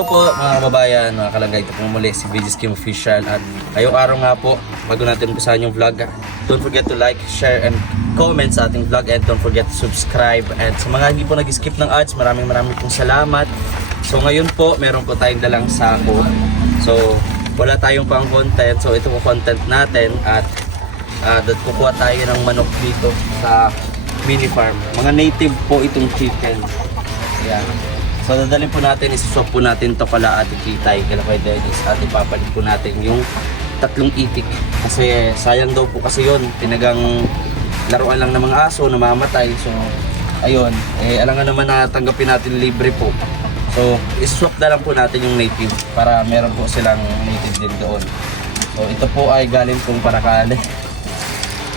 Po mga kababayan, mga kalangga, ito po muli si VG Skim Official at ngayong araw nga po, bago natin umpisahan yung vlog, don't forget to like, share, and comment sa ating vlog and don't forget to subscribe. And sa mga hindi po nag-skip ng ads, maraming pong salamat. So ngayon po, meron po tayong dalang sako. So wala tayong pang content, so ito po content natin at kukuha tayo ng manok dito sa mini farm. Mga native po itong chicken. Ayan. So dadalhin po natin, isusok po natin to kala Ate Kitay, kala kay Dennis at ipapalit po natin yung 3 itik. Kasi sayang daw po kasi yun, tinagang laruan lang ng mga aso, namamatay. So ayun, alam nga naman na tanggapin natin libre po. So isusok na lang po natin yung native para meron po silang native din doon. So ito po ay galing pong Paracale.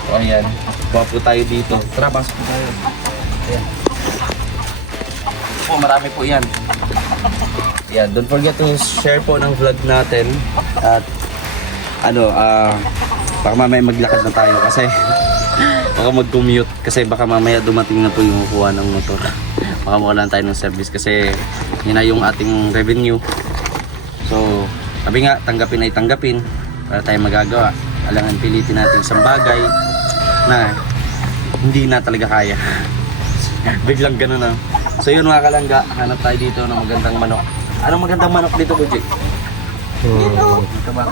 So ayan, kuha po tayo dito. Tara, pasok po tayo. Ayan. Po, marami po yan. Yan, don't forget to share po ng vlog natin at baka mamaya maglakad na tayo kasi baka mag-commute kasi baka mamaya dumating na po yung kuha ng motor. Baka mawalan tayo ng service kasi yun na yung ating revenue. So sabi nga, tanggapin ay tanggapin para tayo magagawa. Alangan pilitin natin isang bagay na hindi na talaga kaya. Biglang ganun na. So yun mga kalangga, hanap tayo dito ng magandang manok. Anong magandang manok dito, Buji? Dito ba?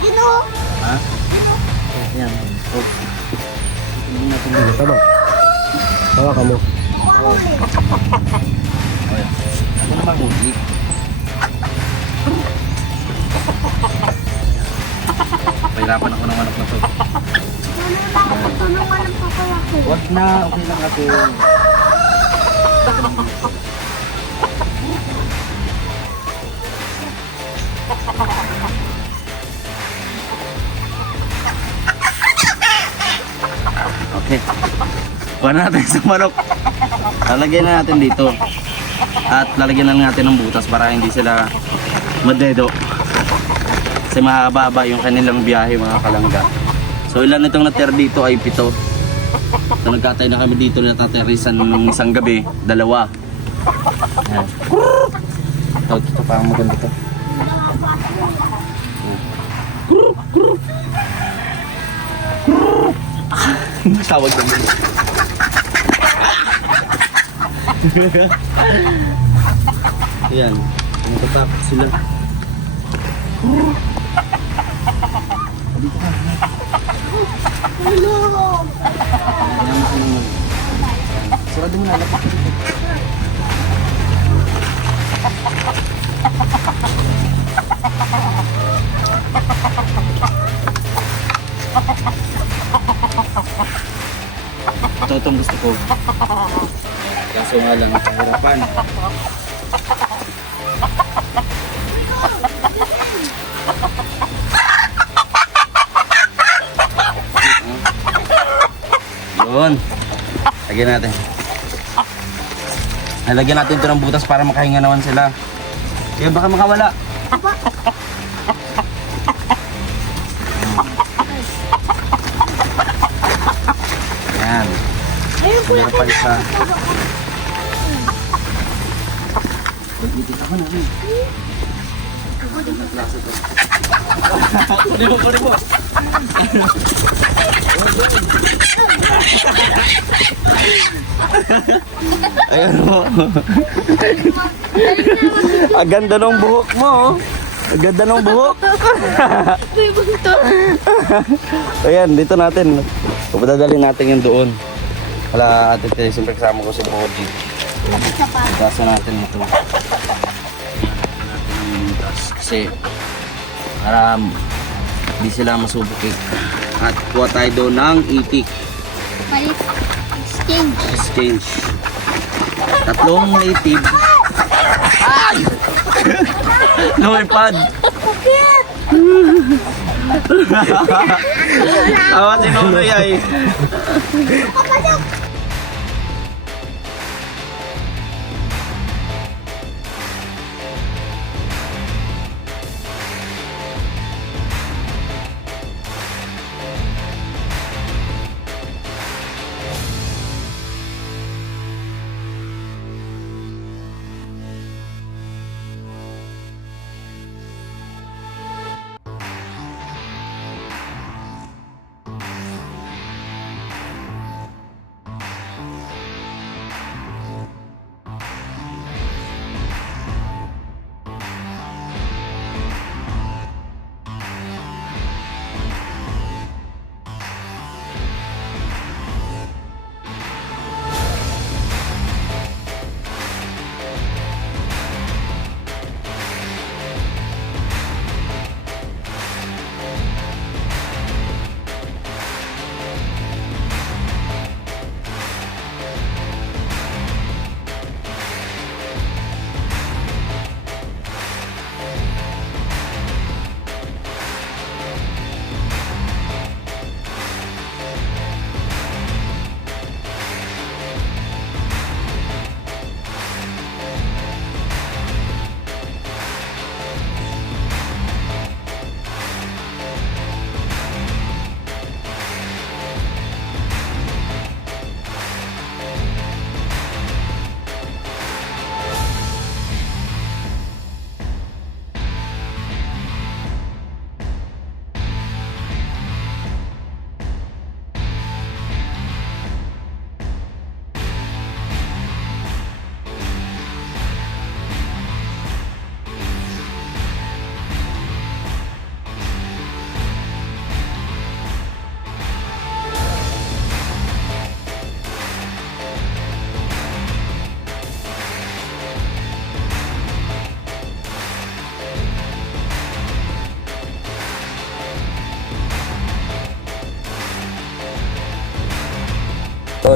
Dino! Ha? Yan. So, hindi natin dito. Tama. Tawa ka mo. Ano naman, Buji? Pahirapan ako ng manok na to. Tulungan ang papa ko. Wag na, okay lang ako. Okay. Kuha natin sa manok. Lalagyan na natin dito. At lalagyan na natin ng butas para hindi sila madedo. Kasi mahaba-haba yung kanilang biyahe mga kalangga. So ilan itong natira dito ay 7. So nagkatay na kami dito na taterisan ng isang gabi, 2. Ayan. Ito parang maganda to. Tawag naman. Ayan, natatakot sila. Sarado mo na, lapit ka dito. Ito itong gusto ko. Kaso nga lang, kahirapan. Yun. Lagyan natin. Lagyan natin ito ng butas para makahinga naman sila. Kaya baka makawala. Yan. Meron pa isa. Magbitit ako na rin. Magandang klase ito. Puli mo. Ayan mo. Ang ganda ng buhok mo. Ang ganda ng buhok. Ayan, dito natin. Dadalhin natin yung doon. Wala atin tayo. Siyempre kasama ko si Boji. Gasa natin ito. Kasi para hindi sila masubok. At kuha tayo doon ng itik. Palit. Exchange. 3 native. Ay! Lumipad. Awa si Nonoy ay.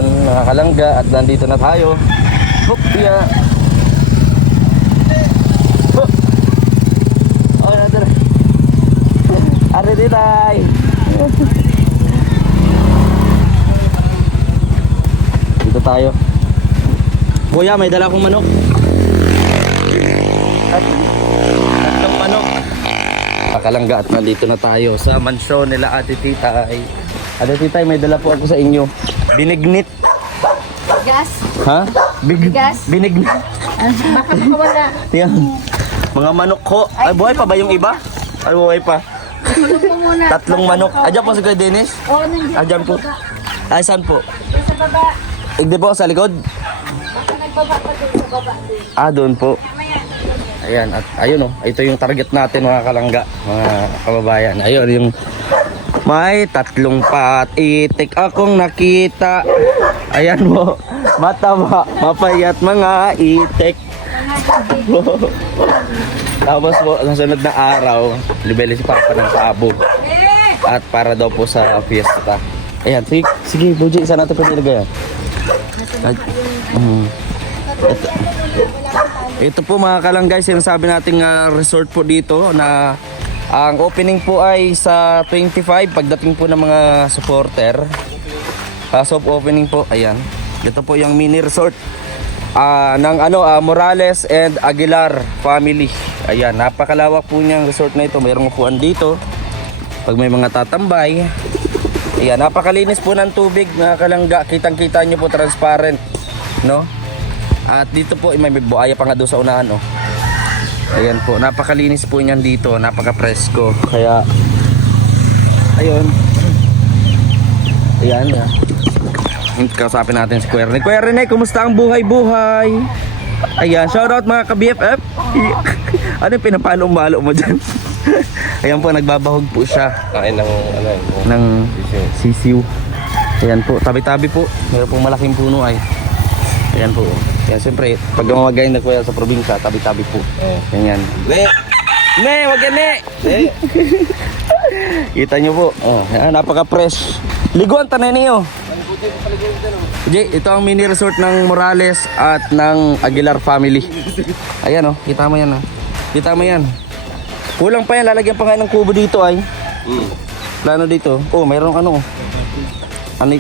Nakakalangga at nandito na tayo. Hopya. Oh, natin. Are ditay. Dito tayo. Kuya, may dala akong manok. Tatlong manok. Nakakalangga at nandito na tayo sa mansyon nila Ate Titay. Ate Titay, may dala po ako sa inyo. Binignit. Gas. Ha? Bigas? Binignit. Baka makawala. Yan. Mga manok ko. Ay, buhay pa ba yung iba? Ay, buhay pa. Tulong mo muna. Tatlong manok. Ayan po si Kuya Dennis. Oo, nandiyan. Ayan po. Ay, saan po? Sa baba. Hindi po, sa likod. Baka nagbaba pa doon sa baba. Doon po. Ayan, at ayun ito yung target natin mga kalangga, mga kababayan. Ayun, yung may tatlong patitik akong nakita. Ayan po, mataba, mapayat mga itik. Tapos po, sa sunod na araw, libeli si Papa ng sabo. At para daw po sa fiesta. Ayan, sige Buji, saan natin pwede ilagay yan? Ito po mga kalangga, sinasabi nating resort po dito na ang opening po ay sa 25 pagdating po ng mga supporter. Soft opening po, ayan. Ito po yung mini resort ng Morales and Aguilar family. Ayan, napakalawak po niyang resort na ito. Mayroong upuan dito pag may mga tatambay. Ayan, napakalinis po ng tubig mga kalangga. Kitang-kita niyo po, transparent, no? At dito po may buhaya pa nga doon sa unahan, oh. Ayan po, napakalinis po niyan dito, napaka-presko. Kaya ayun. Ayan. Kausapin natin si Kuya Rene. Kuya Rene, kumusta ang buhay-buhay? Ayan, shoutout mga ka-BFF. Ano yung pinapalo-malo mo dyan? Ayan po, nagbabahog po siya. Kain ng sisiw. Ayan po, tabi-tabi po. Meron pong malaking puno ay. Ayan po. Ayan, siyempre, pag mamagay na kuya sa probinsya, tabi-tabi po. Ayan. Ne, wag yan, ne! Kita nyo po. Ayan, napaka-fresh. Liguan tanay niyo. Ito ang mini resort ng Morales at ng Aguilar family. Ayan, kita mo yan. Kita mo yan. Kulang pa yan, lalagyan pa nga ng kubo dito ay. Plano dito. Mayroong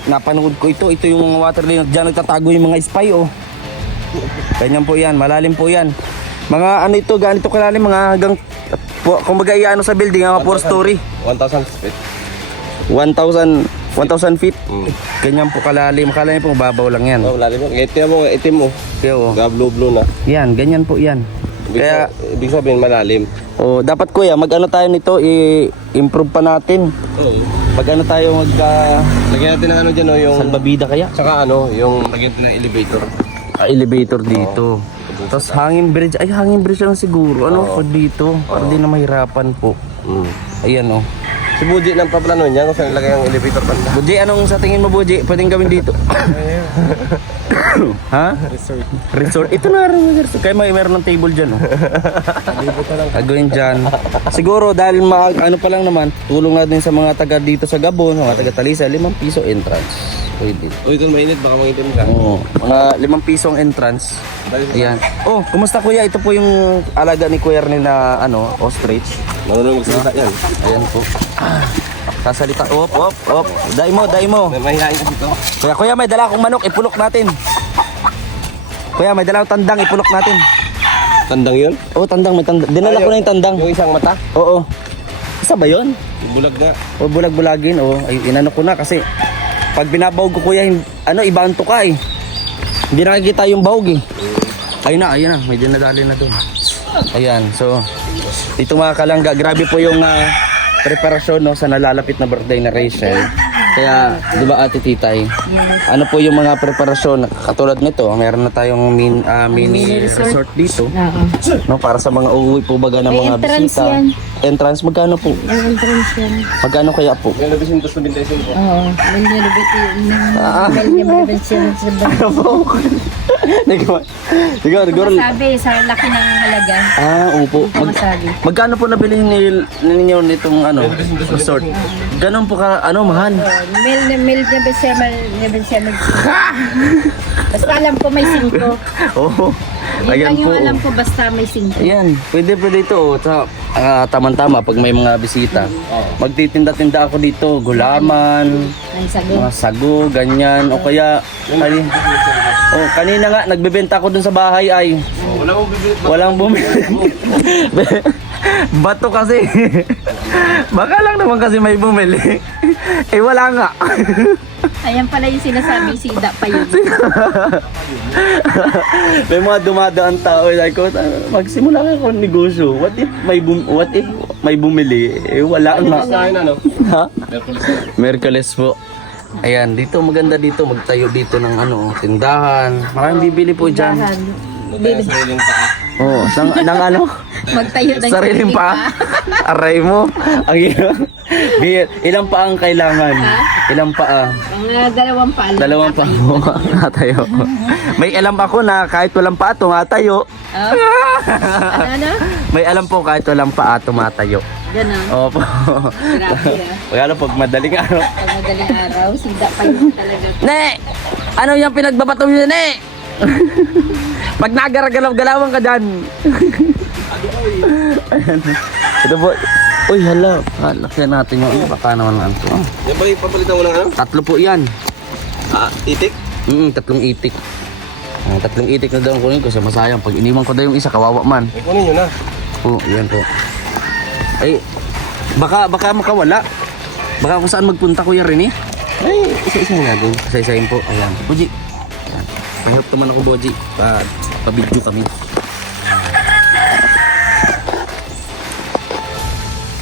napanood ko ito. Ito yung water lane. Diyan nagtatago yung mga spy, Ganyan po yan, malalim po yan. Mga ito, ganito kalalim, mga hanggang kumbaga sa building, mga 4 story. 1,000 feet. 1,000 feet. Ganyan po kalalim. Akala niyo po mababaw lang yan. Lalim mo. Itim mo, itim mo. Kaya blue na. yan, ganyan po yan. Kaya ibig sabihin malalim. dapat kuya, mag-ano tayo nito, i-improve pa natin. Pag tayo Lagyan natin ng dyan, yung salbabida kaya? Tsaka yung lagyan natin ng elevator. Elevator dito. Tapos hangin bridge. Ay, hangin bridge lang siguro. Pag dito, para di na mahirapan po. Ayan, Si Buji ng paplano niya kung saan ilagay ang elevator banda. Buji, anong sa tingin mo, Buji? Pwedeng gawin dito? Ha? Resort. Ito na rin resort. Kaya meron ng table dyan, Agawin dyan. Siguro dahil pa lang naman, tulong na din sa mga taga dito sa Gabon, sa mga taga Talisa, 5 piso entrance. Pwede. Ito mainit, baka mangitim ka. Mga 5 pisong entrance. Ayan. Kumusta kuya? Ito po yung alaga ni Kuya Rene na ostrich. Marunong magsalita yan. Ayan po. Sasalita. Op. Dai mo. May mahihain kasi ito. Kuya, may dala akong manok. Ipulok natin. Kuya, may dala akong tandang. Ipulok natin. Tandang yun? Tandang. May tandang. Dinala ko na yung tandang. Yung isang mata? Oo. Isa ba yun? Bulag na. Bulag-bulagin. Ay, inano ko na kasi pag binabawag ko kuya, ibanto ka eh. Hindi nakikita yung bawag eh. Ayun na. May dinadali na doon. Ayan, so dito mga kalangga, grabe po yung preparasyon sa nalalapit na birthday na Rachel. Kaya, di ba Ate Titay, ano po yung mga preparasyon katulad nito, meron na tayong mini resort dito. Para sa mga uuwi po baga ng mga entrance bisita. yan. Entrance, magkano po? Ang entrance yan. Magkano kaya po? Yung 995 po. Oo. Siguro. Sabi sa laki ng halaga. Opo. Magkano po nabili ninyo nitong resort? Ganon po mahal. Mil never semal. Basta alam ko may 5. Oo. Yun Ayan lang yung po. alam ko, basta may 5. Ayan, pwede ito. Oh. Tama-tama pag may mga bisita. Magtitinda-tinda ako dito. Gulaman, Ang sagot. mga sago, ganyan. O kaya, kanina nga, nagbebenta ako dun sa bahay ay. Walang bumili. Bato kasi. Baka lang naman kasi may bumili. Eh wala nga. Ayan pala yung sinasabing sida pa yun. May mga dumadaan tao like ko, magsimula ka ng negosyo. What if may bumili? Eh wala nga. Ha? Merkules po. Ayan, dito maganda dito magtayo dito ng tindahan. Maraming bibili po diyan. Oh, ng ano? Magtayo ng Sariling pa. Aray mo. Ang ilang pa ang kailangan? Ilang pa? Mga 2 paa. 2 pa mo tayo. May alam ako na kahit walang paa tumatayo. Oh. Ano? May alam po kahit walang paa tumatayo. Ganon. Opo. Grabe ah. Kaya pag madaling araw. Pag madaling araw, sida pa yun talaga. Ne! Ano yung pinagbabato nyo, Ne? Pag nagaragalaw-galawan ka dyan. Ayan. Ito po. Uy, hala. Lakyan natin yung baka naman ang ito. Yan ba yung papalitan mo ng ano? 3 po yan. Itik? 3 itik. 3 itik na daw ang kunin ko sa masayang. Pag iniwan ko daw yung isa, kawawa man. Ay, kunin nyo na. Oo, yan po. Ay, baka makawala. Baka kung saan magpunta Kuya Rene. Ay, isa-isa nga doon. Isa-isahin po. Ayan. Boji. Ayan. Pahirap naman ako, Boji. Pa-video kami.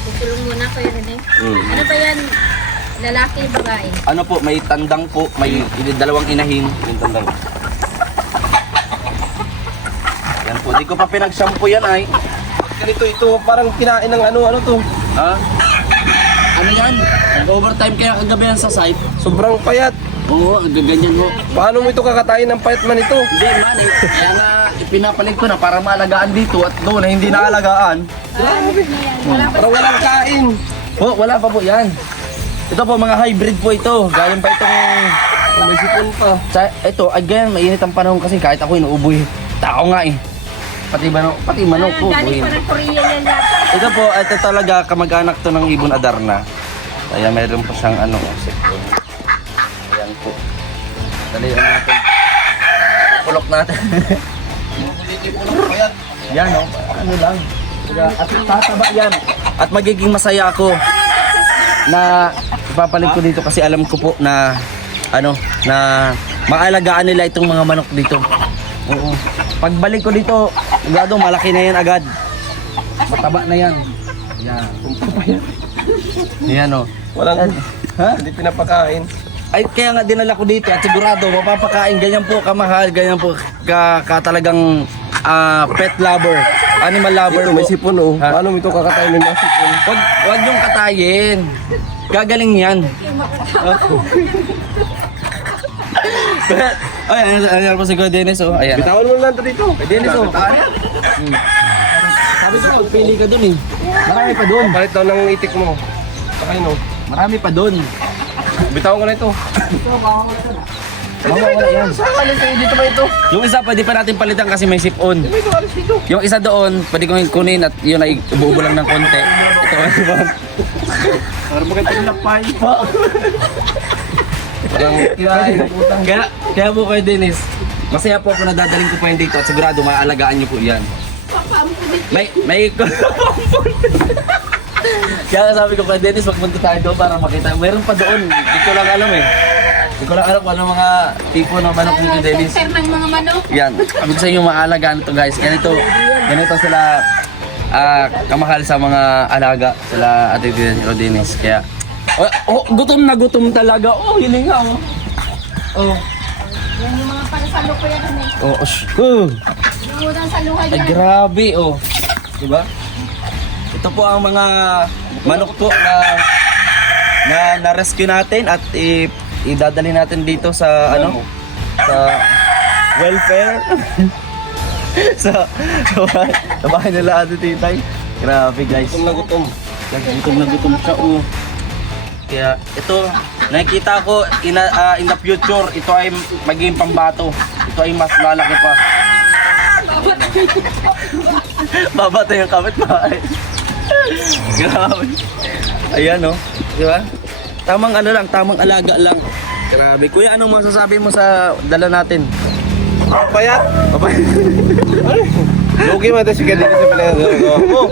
Kukulong muna ko yun eh. Ano ba yan? Lalaki, babae? Ano po, may tandang po. May 2 inahin. Yung tandang. Yan po. Di ko pa pinag-shampoo yan ay. Ganito ito, parang kinain ng ano to. Ha? Ano yan? Nag-overtime kaya kagabi yan sa site. Sobrang payat. Oo, ganyan mo. Paano mo ito kakatayin ng payat man ito? Hindi man, kaya nga ipinapalit ko na para maalagaan dito at doon na hindi naalagaan. Parang walang kain. Oh, wala pa po yan. Ito po, mga hybrid po ito. Galing pa itong May sipon pa. ito, again, mainit ang panahon kasi kahit ako inuuboy. Tao nga eh. Pati manok po. Galing pa ng Korea yan yata. Ito po, ito talaga kamag-anak to ng ibon Adarna. Kaya meron po siyang sipon. Ayan po. Dali natin. Pulok natin. Yan ano lang. At tataba yan. At magiging masaya ako na ipapalit ko dito kasi alam ko po na na maalagaan nila itong mga manok dito. Oo. Pagbalik ko dito, sigurado malaki na yan agad. Mataba na yan. Yan. Yan o. Walang, Ha? hindi pinapakain. Ay, kaya nga dinala ko dito at sigurado mapapakain. Ganyan po kamahal, ganyan po talagang pet lover, animal lover Dito po. may sipon oh. Ha? Paano mo ito kakatayin ng sipon? Wag yung katayin. Gagaling yan. Ay, ayan po si Kuya Dennis oh. Ayan. Bitawan mo lang ito dito. Dennis oh. Sabi ko, pili ka dun eh. Marami pa dun. Palit daw ng itik mo. Pakain oh. Marami pa dun. Bitawan ko na ito. Wala yan. Saan kayo dito ba ito? Yung isa pwede pa natin palitan kasi may sip-on. May ito, alis dito. Yung isa doon, pwede kong kunin at yun ay ububo lang ng konti. Ito ba? Para maganda yung lapay. Kaya po kayo Dennis, masaya po ako na dadaling ko pa yun dito at sigurado maaalagaan niyo po yan. May kaya sabi ko kay Dennis, magpunta tayo doon para makita. Meron pa doon, hindi ko lang alam eh. Hindi ko lang alam kung ano mga tipo ng manok dito Dennis. Center ng mga manok. Yan, sabi ko sa inyo maalagaan ito guys. Ganito sila kamahal sa mga alaga sila Ate Dennis. Kaya, gutom na gutom talaga. Oh, hininga oh. Oh. Yan yung mga panasalo ko yan eh. Oh, Yung unang saluhan ay yan. grabe oh. Diba? Ito po ang mga manok po na rescue natin at idadali natin dito sa sa welfare. sa bahay nila Ate Titay. Grabe guys. Gutom na gutom. Gutom na gutom siya oh. Kaya ito, nakikita ko in the future, ito ay magiging pambato. Ito ay mas lalaki pa. Babato yung kapitbahay. Grabe. Ayan oh. Di ba? Tamang ano lang, tamang alaga lang. Grabe. Kuya, anong masasabi mo sa dala natin? Payat. Papayat. Lugi man tayo si Kadiri sa pinagagawa mo.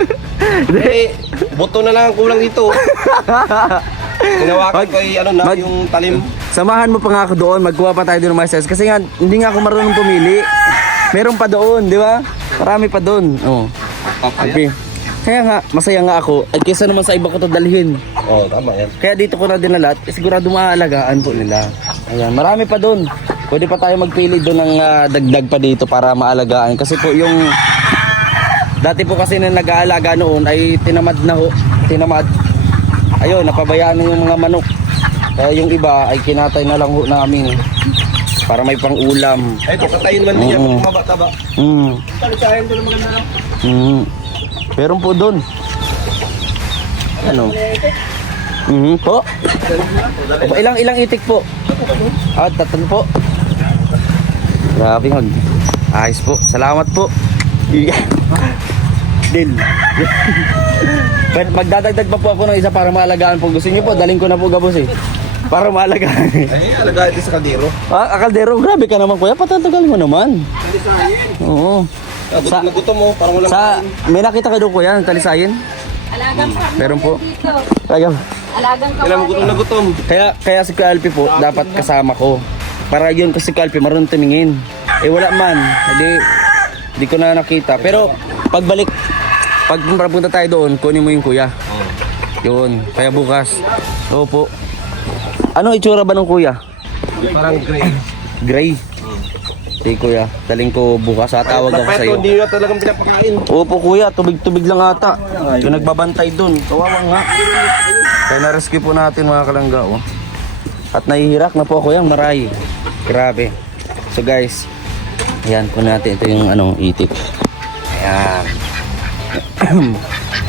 Eh, buto na lang ang kulang dito. Hinawakan ko ano na yung talim. Samahan mo pa nga ako doon, magkuha pa tayo doon ng mga size. Kasi nga, hindi nga ako marunong pumili. Meron pa doon, di ba? Marami pa doon. Oh. Okay. Kaya nga, masaya nga ako. Ay, kesa naman sa iba ko to dalhin. Oo, tama yan. Kaya dito ko na dinalat, sigurado maaalagaan po nila. Ayan, marami pa doon. Pwede pa tayo magpili doon ng dagdag pa dito para maalagaan. Kasi po yung dati po kasi na nag-aalaga noon ay tinamad na ho. Tinamad. Ayun, napabayaan na yung mga manok. Kaya yung iba ay kinatay na lang ho namin. Para may pang-ulam. Ay, patayin man niya pag mabata-ba. Talisayan doon maganda lang. Meron po doon. Ano? Po. Ilang itik po? Tatlo po. Grabe nga. Ayos po. Salamat po. Deal. Magdadagdag pa po ako ng isa para maalagaan po. Gusto niyo po, daling ko na po gabos eh. Para maalagaan. Ay, alagaan ito sa kaldero. Kaldero, grabe ka naman kuya. Patatagal mo naman. Talisayan. Oo. Nagutom mo, parang walang May nakita kayo doon kuya, ng talisayin? Alagang kami Meron po. dito. Alagang. Alagang kailan mo gutom na gutom. Kaya si Kuya Alpi po, dapat kasama ko. Para yun kasi Kuya Alpi, marunong tumingin. Eh wala man, hindi ko na nakita. Pero pagbalik, pag punta tayo doon, kunin mo yung kuya. Yun, kaya bukas. Oo po. Anong itsura ba ng kuya? Parang gray. Gray. Sige kuya, daling ko bukas, tawag ako sa'yo. Hindi na talagang pinapakain. Opo kuya, tubig-tubig lang ata. Yung nagbabantay doon, kawawa nga. Kaya na-rescue po natin mga kalangga. Oh. At nahihirak na po ako yung maray. Grabe. So guys, ayan po natin. Ito yung itik. Ayan.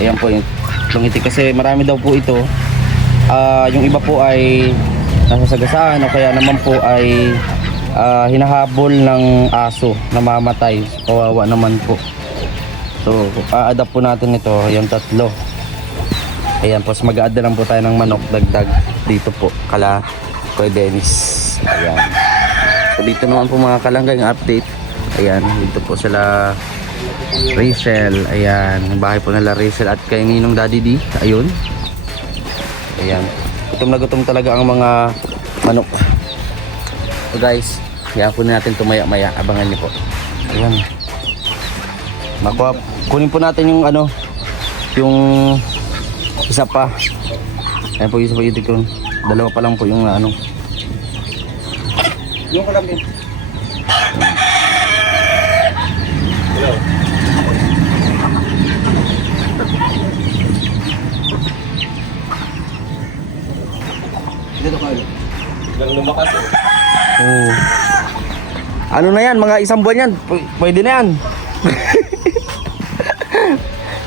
Ayan po yung itik kasi marami daw po ito. Yung iba po ay nasa sagasaan o kaya naman po ay hinahabol ng aso, namamatay. Kawawa naman po. So, a-adapt po natin ito. Ayan, 3. Ayan po, mag-a-add lang po tayo ng manok dagdag dito po, kala Kuya Dennis. Ayan. So, dito naman po mga kalangga yung update. Ayan, dito po sila Rachel. Ayan, yung bahay po nila Rachel at kay Ninong Daddy D. Ayun. Ayan. Gutom na gutom talaga ang mga manok. So guys, kaya po natin tumaya-maya. Abangan niyo po. Ayan. Kunin po natin yung yung isa pa. Ayan po, isa pa itik ko. 2 pa lang po yung Yung kalami. Hello. Dito ka ulit. Lang lumakas eh. Oh. Ano na yan? Mga 1 buwan yan. Pwede na yan.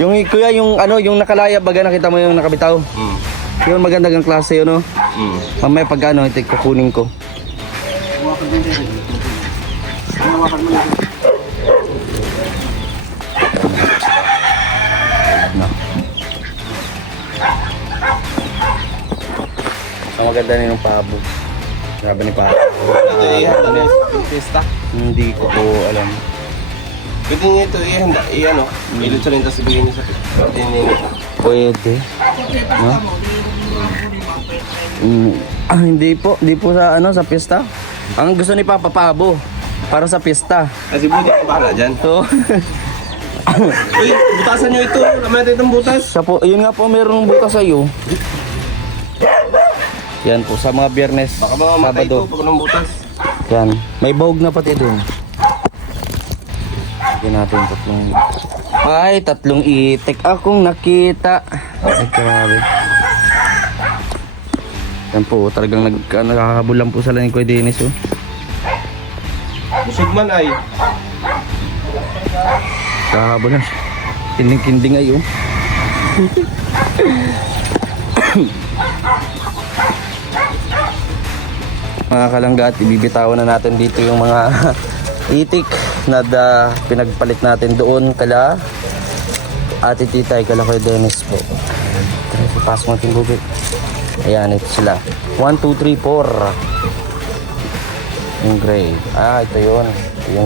Yung kuya, yung nakalaya baga nakita mo yung nakabitaw. Yun magandang klase yun, no? Mamaya pag itik kukunin ko. No. Ang maganda na yung pabo. Grabe ni pabo. Ano yan? Pista? Hindi ko po alam. Pwede nyo ito i-ano? Ilot sa rin tapos ibigay nyo sa Pwede. No? Hindi po sa sa pista. Ang gusto ni Papa Pabo para sa pista. Kasi buti ka bahala dyan. So, Uy, butasan nyo ito. Lamay tayo itong butas. siya po, yun nga po mayroong butas sa iyo. Yan po sa mga Biyernes, Baka mga matay ito Sabado. pag anong butas. Yan, may bahog na pati doon. Yan natin 3. Ay, 3 itik akong nakita. Ay, grabe. Yan po, talagang nakakahabol lang po sa lang ni Kuya Dennis. Oh. Busog man ay. Nakakahabol na siya. Kinding-kinding ay. Oh. mga kalangga, at ibibitawan na natin dito yung mga itik na pinagpalit natin doon kala Ate Titay, kala kay Dennis po. Ayan, pasok natin bubit. Ayan, ito sila. 1, 2, 3, 4. Yung gray. Ito yun.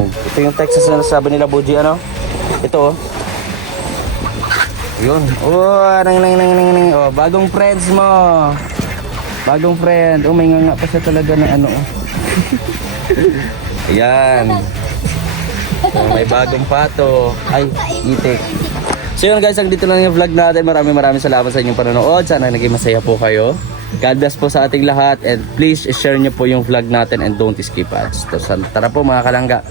Ito yung Texas na nasabi nila, Buji, ano? Ito, oh. Yun. Nang. Oh, bagong friends mo. Bagong friend. May nga pa siya talaga ng ano. Ayan. May bagong pato. Ay, itik. So yun guys, ang dito lang yung vlog natin. Maraming salamat sa inyong panonood. Sana naging masaya po kayo. God bless po sa ating lahat. And please share nyo po yung vlog natin and don't skip ads. So, tara po mga kalangga.